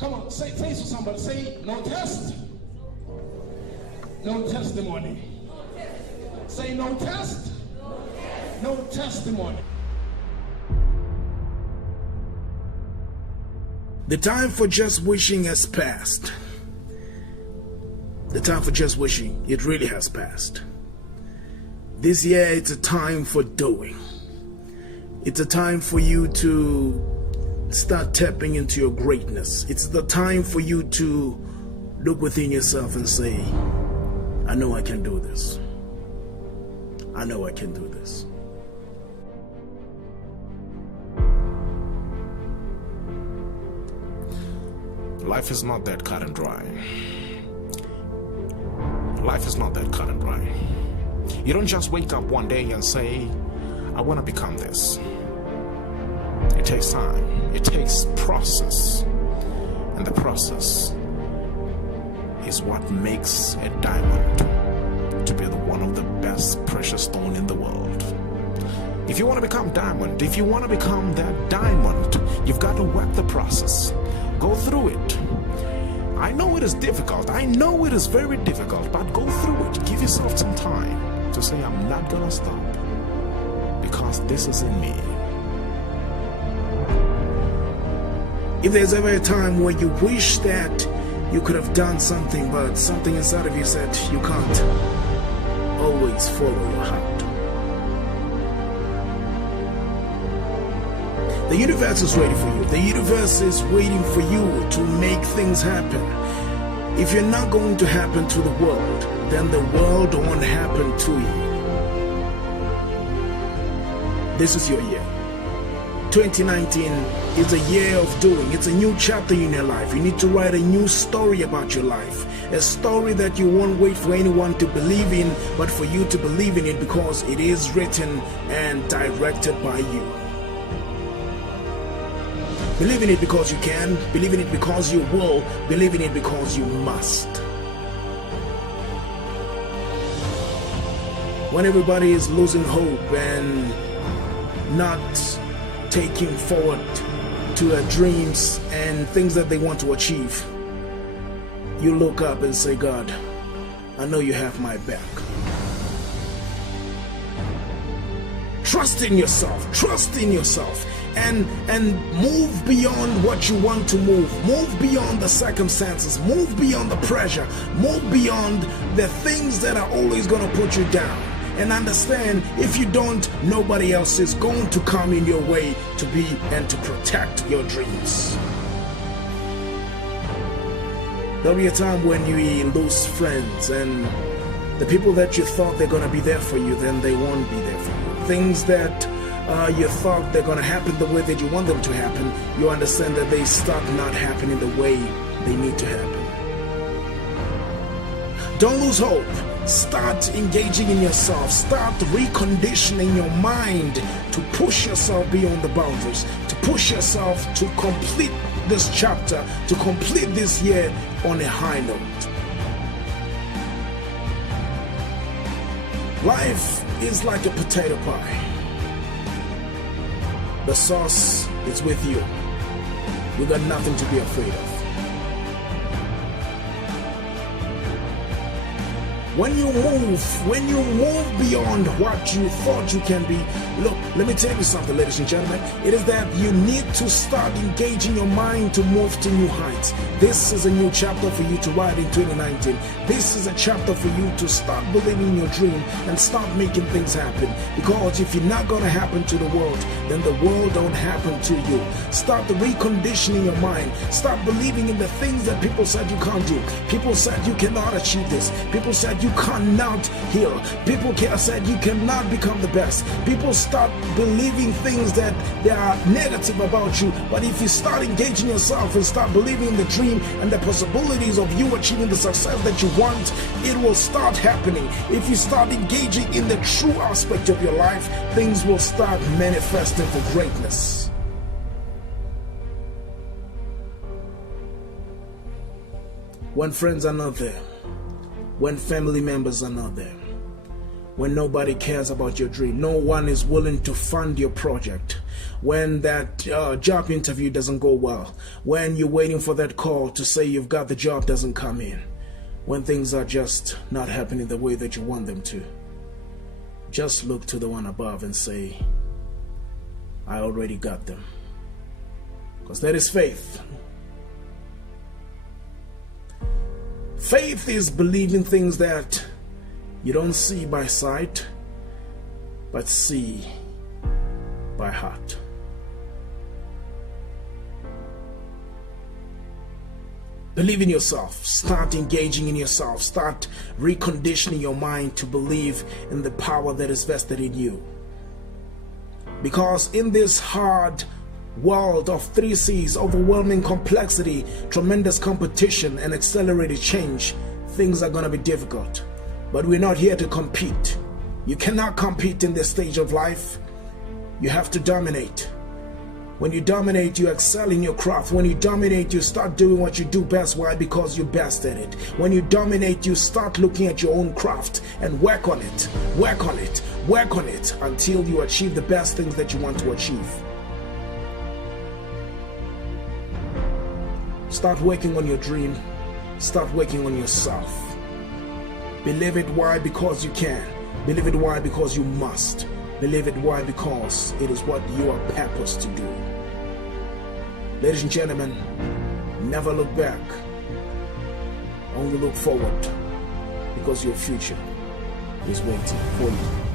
Come on, say to somebody, say no test, no testimony. Say no test, no testimony. The time for just wishing has passed. The time for just wishing, it really has passed. This year, it's a time for doing. It's a time for you to start tapping into your greatness. It's the time for you to look within yourself and say, I know I can do this. I know I can do this. Life is not that cut and dry. Life is not that cut and dry. You don't just wake up one day and say, I want to become this. It takes time. It takes process. And the process is what makes a diamond to be one of the best precious stone in the world. If you want to become diamond, if you want to become that diamond, you've got to work the process. Go through it. I know it is difficult. I know it is very difficult, but go through it. Give yourself some time to say, I'm not going to stop because this is in me. If there's ever a time where you wish that you could have done something, but something inside of you said you can't, always follow your heart. The universe is ready for you. The universe is waiting for you to make things happen. If you're not going to happen to the world, then the world won't happen to you. This is your year. 2019 is a year of doing. It's a new chapter in your life. You need to write a new story about your life. A story that you won't wait for anyone to believe in, but for you to believe in it because it is written and directed by you. Believe in it because you can. Believe in it because you will. Believe in it because you must. When everybody is losing hope and not taking forward to their dreams and things that they want to achieve, you look up and say, God, I know you have my back. Trust in yourself. Trust in yourself. And move beyond what you want to move. Move beyond the circumstances. Move beyond the pressure. Move beyond the things that are always going to put you down. And understand, if you don't, nobody else is going to come in your way to be and to protect your dreams. There'll be a time when you lose friends and the people that you thought they're going to be there for you, then they won't be there for you. Things that you thought they're going to happen the way that you want them to happen, you understand that they start not happening the way they need to happen. Don't lose hope. Start engaging in yourself. Start reconditioning your mind to push yourself beyond the boundaries, to push yourself to complete this chapter, to complete this year on a high note. Life is like a potato pie. The sauce is with you. You got nothing to be afraid of. When you move beyond what you thought you can be, look, let me tell you something, ladies and gentlemen. It is that you need to start engaging your mind to move to new heights. This is a new chapter for you to write in 2019. This is a chapter for you to start believing in your dream and start making things happen. Because if you're not going to happen to the world, then the world don't happen to you. Start reconditioning your mind. Start believing in the things that people said you can't do. People said you cannot achieve this. People said you cannot heal. People said you cannot become the best. People start believing things that they are negative about you. But if you start engaging yourself and start believing in the dream and the possibilities of you achieving the success that you want, it will start happening. If you start engaging in the true aspect of your life, things will start manifesting for greatness. When friends are not there, when family members are not there, when nobody cares about your dream. No one is willing to fund your project. When that job interview doesn't go well. When you're waiting for that call to say you've got the job doesn't come in. When things are just not happening the way that you want them to. Just look to the one above and say, I already got them. Because that is faith. Faith is believing things that you don't see by sight, but see by heart. Believe in yourself. Start engaging in yourself. Start reconditioning your mind to believe in the power that is vested in you. Because in this hard world of 3 C's, overwhelming complexity, tremendous competition, and accelerated change, things are going to be difficult. But we're not here to compete. You cannot compete in this stage of life. You have to dominate. When you dominate, you excel in your craft. When you dominate, you start doing what you do best. Why? Because you're best at it. When you dominate, you start looking at your own craft and work on it, work on it, work on it until you achieve the best things that you want to achieve. Start working on your dream. Start working on yourself. Believe it. Why? Because you can. Believe it. Why? Because you must. Believe it. Why? Because it is what you are purposed to do. Ladies and gentlemen, never look back. Only look forward, because your future is waiting for you.